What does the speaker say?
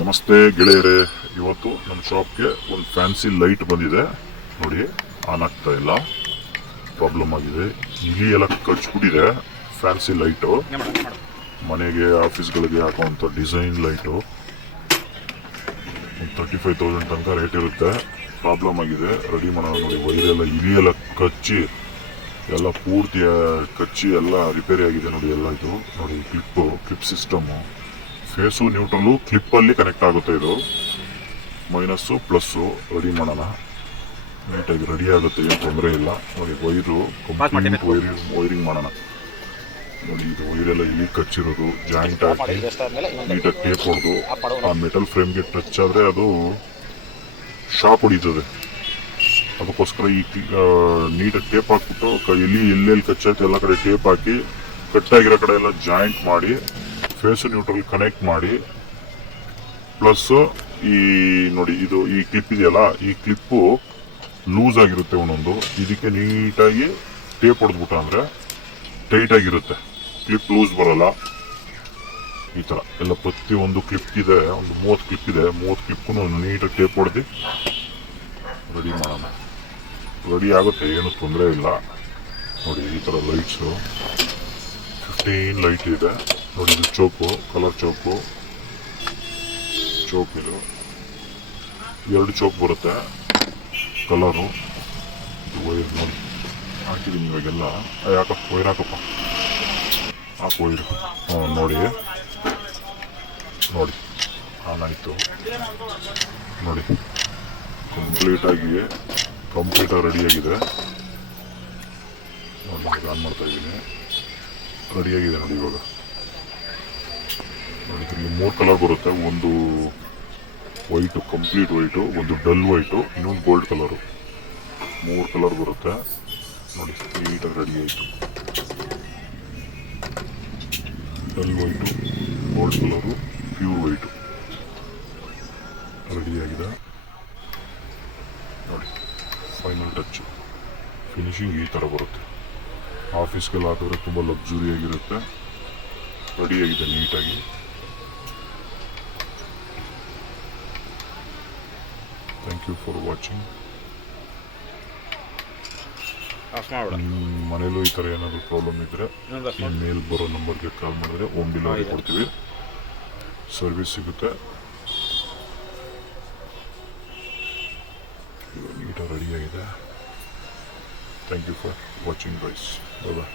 ನಮಸ್ತೆ ಗೆಳೆಯರೇ, ಇವತ್ತು ನಮ್ಮ ಶಾಪ್ಗೆ ಒಂದು ಫ್ಯಾನ್ಸಿ ಲೈಟ್ ಬಂದಿದೆ ನೋಡಿ. ಆನ್ ಆಗ್ತಾ ಇಲ್ಲ, ಪ್ರಾಬ್ಲಮ್ ಆಗಿದೆ. ಇಲಿ ಎಲ್ಲ ಕಚ್ಬಿಟ್ಟಿದೆ. ಫ್ಯಾನ್ಸಿ ಲೈಟು, ಮನೆಗೆ ಆಫೀಸ್ಗಳಿಗೆ ಹಾಕುವಂಥ ಡಿಸೈನ್ ಲೈಟು. ಒಂದು 35,000 ತನಕ ರೇಟ್ ಇರುತ್ತೆ. ಪ್ರಾಬ್ಲಮ್ ಆಗಿದೆ, ರೆಡಿ ಮಾಡೋಣ ನೋಡಿ. ವೈರೆಲ್ಲ ಇಲಿ ಎಲ್ಲ ಕಚ್ಚಿ ಎಲ್ಲ ಪೂರ್ತಿ ಕಚ್ಚಿ ಎಲ್ಲ ರಿಪೇರಿ ಆಗಿದೆ ನೋಡಿ. ಎಲ್ಲ ಇದು ನೋಡಿ, ಕ್ಲಿಪ್ ಸಿಸ್ಟಮು, ಫೇಸು ನ್ಯೂಟ್ರಲು ಕ್ಲಿಪ್ಪಲ್ಲಿ ಕನೆಕ್ಟ್ ಆಗುತ್ತೆ. ಇದು ಮೈನಸ್ಸು ಪ್ಲಸ್ಸು. ರೆಡಿ ಮಾಡೋಣ, ನೀಟಾಗಿ ರೆಡಿ ಆಗುತ್ತೆ, ಏನು ತೊಂದರೆ ಇಲ್ಲ ನೋಡಿ. ವೈರು ಕಂಪ್ಲೀಟ್ ವೈರಿಂಗ್ ಮಾಡೋಣ ನೋಡಿ. ಇದು ವೈರೆಲ್ಲ ಇಲ್ಲಿ ಕಚ್ಚಿರೋದು, ಜಾಯಿಂಟ್ ಹಾಕಿ ನೀಟಾಗಿ ಟೇಪ್ ಹೊಡೆದು ಆ ಮೆಟಲ್ ಫ್ರೇಮ್ಗೆ ಟಚ್ ಆದರೆ ಅದು ಶಾಕ್ ಹೊಡಿತದೆ. ಅದಕ್ಕೋಸ್ಕರ ಈ ನೀಟಾಗಿ ಟೇಪ್ ಹಾಕ್ಬಿಟ್ಟು ಎಲ್ಲೆಲ್ಲಿ ಕಚ್ಚೈತೆ ಎಲ್ಲ ಕಡೆ ಟೇಪ್ ಹಾಕಿ ಕಟ್ಟಾಗಿರೋ ಕಡೆ ಎಲ್ಲ ಜಾಯಿಂಟ್ ಮಾಡಿ ಫೇಸು ನ್ಯೂಟ್ರಲ್ ಕನೆಕ್ಟ್ ಮಾಡಿ, ಪ್ಲಸ್ ಈ ನೋಡಿ ಇದು ಈ ಕ್ಲಿಪ್ ಇದೆಯಲ್ಲ, ಈ ಕ್ಲಿಪ್ಪು ಲೂಸ್ ಆಗಿರುತ್ತೆ ಒಂದೊಂದು. ಇದಕ್ಕೆ ನೀಟಾಗಿ ಟೇಪ್ ಹೊಡೆದ್ಬಿಟ್ಟ ಅಂದರೆ ಟೈಟ್ ಆಗಿರುತ್ತೆ, ಕ್ಲಿಪ್ ಲೂಸ್ ಬರಲ್ಲ. ಈ ಥರ ಎಲ್ಲ ಪ್ರತಿಯೊಂದು ಕ್ಲಿಪ್ ಇದೆ, ಒಂದು 30 ಕ್ಲಿಪ್ ಇದೆ. 30 ಕ್ಲಿಪ್ಗೂ ನೀಟಾಗಿ ಟೇಪ್ ಹೊಡೆದು ರೆಡಿ ಮಾಡೋಣ. ರೆಡಿ ಆಗುತ್ತೆ, ಏನು ತೊಂದರೆ ಇಲ್ಲ ನೋಡಿ. ಈ ಥರ ಲೈಟ್ಸು 15 ಲೈಟ್ ಇದೆ ನೋಡಿ. ಇದು ಚೋಕು, ಕಲರ್ ಚೋಕು. ಇದು 2 ಚೋಕ್ ಬರುತ್ತೆ ಕಲರು. ಇದು ವೈರ್ ನೋಡಿ ಹಾಕಿದ್ದೀನಿ ಇವಾಗೆಲ್ಲ. ಯಾಕಪ್ಪ ವೈರ್ ಹಾಕಪ್ಪ, ಹಾಕು ವೈರು. ನೋಡಿ ಆನ್ ಆಯಿತು ನೋಡಿ. ಕಂಪ್ಲೀಟಾಗಿ ರೆಡಿಯಾಗಿದೆ ನೋಡಿ. ಆನ್ ಮಾಡ್ತಾ ಇದ್ದೀನಿ, ರೆಡಿಯಾಗಿದೆ ನೋಡಿ. ಇವಾಗ ನೋಡಿ, ಇದರಲ್ಲಿ 3 ಕಲರ್ ಬರುತ್ತೆ. ಒಂದು ವೈಟು, ಕಂಪ್ಲೀಟ್ ವೈಟು, ಒಂದು ಡಲ್ ವೈಟು, ಇನ್ನೊಂದು ಗೋಲ್ಡ್ ಕಲರು. 3 ಕಲರ್ ಬರುತ್ತೆ ನೋಡಿ. ನೀಟಾಗಿ ರೆಡಿ ಆಯಿತು. Dull white, gold colour, pure white ರೆಡಿಯಾಗಿದೆ ನೋಡಿ. ಫೈನಲ್ ಟಚ್ಚು, ಫಿನಿಶಿಂಗ್ ಈ ಥರ ಬರುತ್ತೆ. ಆಫೀಸ್ಗೆಲ್ಲ ಹಾಕಿದ್ರೆ ತುಂಬ ಲಕ್ಸುರಿಯಾಗಿರುತ್ತೆ. ರೆಡಿಯಾಗಿದೆ ನೀಟಾಗಿ. Thank you for watching. ನಿಮ್ಮ ಮನೇಲೂ ಈ ಥರ ಏನಾದರೂ ಪ್ರಾಬ್ಲಮ್ ಇದ್ದರೆ ಈ ಮೇಲ್ ಬರೋ ನಂಬರ್ಗೆ ಕಾಲ್ ಮಾಡಿದ್ರೆ ಹೋಮ್ ಡೆಲಿವರಿ ಕೊಡ್ತೀವಿ, ಸರ್ವಿಸ್ ಸಿಗುತ್ತೆ. ನೀಟಾಗಿ ರೆಡಿಯಾಗಿದೆ. Thank you for watching guys. Bye bye.